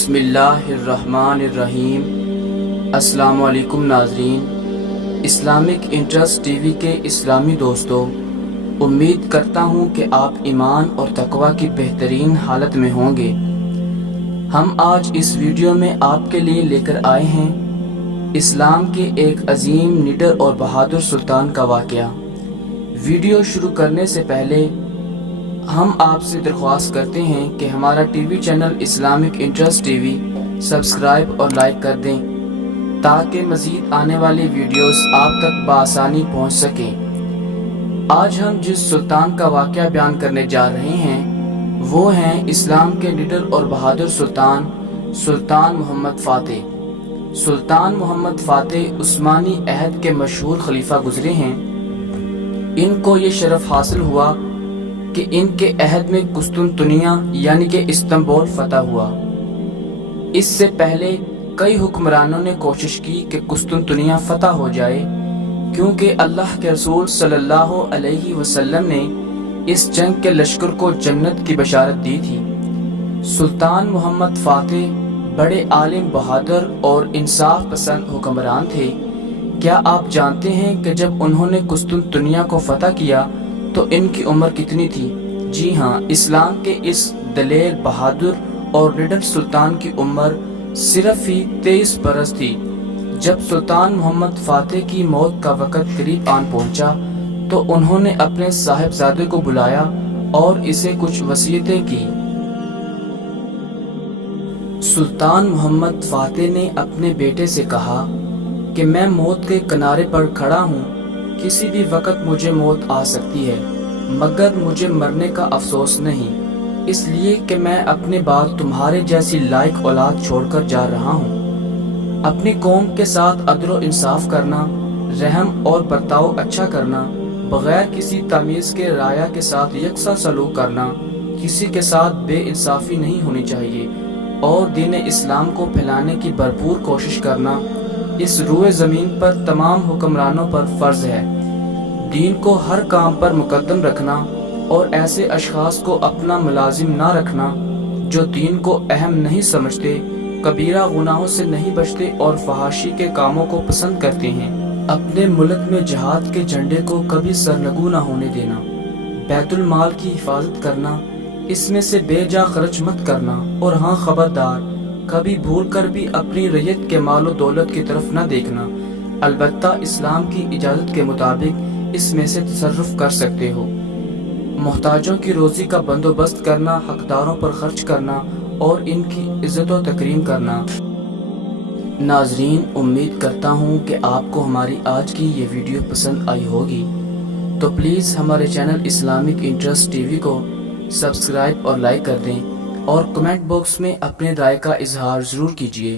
بسم اللہ الرحمن الرحیم۔ السلام علیکم ناظرین، اسلامک انٹرسٹ ٹی وی کے اسلامی دوستوں، امید کرتا ہوں کہ آپ ایمان اور تقوی کی بہترین حالت میں ہوں گے۔ ہم آج اس ویڈیو میں آپ کے لیے لے کر آئے ہیں اسلام کے ایک عظیم نڈر اور بہادر سلطان کا واقعہ۔ ویڈیو شروع کرنے سے پہلے ہم آپ سے درخواست کرتے ہیں کہ ہمارا T V channel Islamic interest T V subscribe اور لائک کر دیں تاکہ مزید آنے والی ویڈیوز آپ تک بآسانی پہنچ سکیں۔ آج ہم جس سلطان کا واقعہ بیان کرنے جا رہے ہیں وہ ہیں اسلام کے نڈر اور بہادر سلطان محمد فاتح۔ سلطان محمد فاتح عثمانی عہد کے مشہور خلیفہ گزرے ہیں۔ ان کو یہ شرف حاصل ہوا کہ ان کے عہد میں قسطنطنیہ یعنی کہ استنبول فتح ہوا۔ اس سے پہلے کئی حکمرانوں نے کوشش کی کہ قسطنطنیہ فتح ہو جائے، کیونکہ اللہ کے رسول صلی اللہ علیہ وسلم نے اس جنگ کے لشکر کو جنت کی بشارت دی تھی۔ سلطان محمد فاتح بڑے عالم، بہادر اور انصاف پسند حکمران تھے۔ کیا آپ جانتے ہیں کہ جب انہوں نے قسطنطنیہ کو فتح کیا تو ان کی عمر کتنی تھی؟ جی ہاں، اسلام کے اس دلیر، بہادر اور نڈر سلطان کی عمر صرف ہی 23 برس تھی۔ جب سلطان محمد فاتح کی موت کا وقت قریب آن پہنچا تو انہوں نے اپنے صاحبزادے کو بلایا اور اسے کچھ وصیتیں کی۔ سلطان محمد فاتح نے اپنے بیٹے سے کہا کہ میں موت کے کنارے پر کھڑا ہوں، کسی بھی وقت مجھے موت آ سکتی ہے، مگر مجھے مرنے کا افسوس نہیں، اس لیے کہ میں اپنے بعد تمہارے جیسی لائق اولاد چھوڑ کر جا رہا ہوں۔ اپنی قوم کے ساتھ عدل و انصاف کرنا، رحم اور برتاؤ اچھا کرنا، بغیر کسی تمیز کے رعایا کے ساتھ یکساں سلوک کرنا، کسی کے ساتھ بے انصافی نہیں ہونی چاہیے، اور دین اسلام کو پھیلانے کی بھرپور کوشش کرنا اس روئے زمین پر تمام حکمرانوں پر فرض ہے۔ دین کو ہر کام پر مقدم رکھنا اور ایسے اشخاص کو اپنا ملازم نہ رکھنا جو دین کو اہم نہیں سمجھتے، کبیرہ گناہوں سے نہیں بچتے اور فحاشی کے کاموں کو پسند کرتے ہیں۔ اپنے ملک میں جہاد کے جھنڈے کو کبھی سرنگوں نہ ہونے دینا، بیت المال کی حفاظت کرنا، اس میں سے بے جا خرچ مت کرنا، اور ہاں خبردار، کبھی بھول کر بھی اپنی رعیت کے مال و دولت کی طرف نہ دیکھنا، البتہ اسلام کی اجازت کے مطابق اس میں سے تصرف کر سکتے ہو۔ محتاجوں کی روزی کا بندوبست کرنا، حقداروں پر خرچ کرنا اور ان کی عزت و تکریم کرنا۔ ناظرین، امید کرتا ہوں کہ آپ کو ہماری آج کی یہ ویڈیو پسند آئی ہوگی، تو پلیز ہمارے channel Islamic interest T V کو سبسکرائب اور لائک کر دیں، اور کمنٹ باکس میں اپنے رائے کا اظہار ضرور کیجیے۔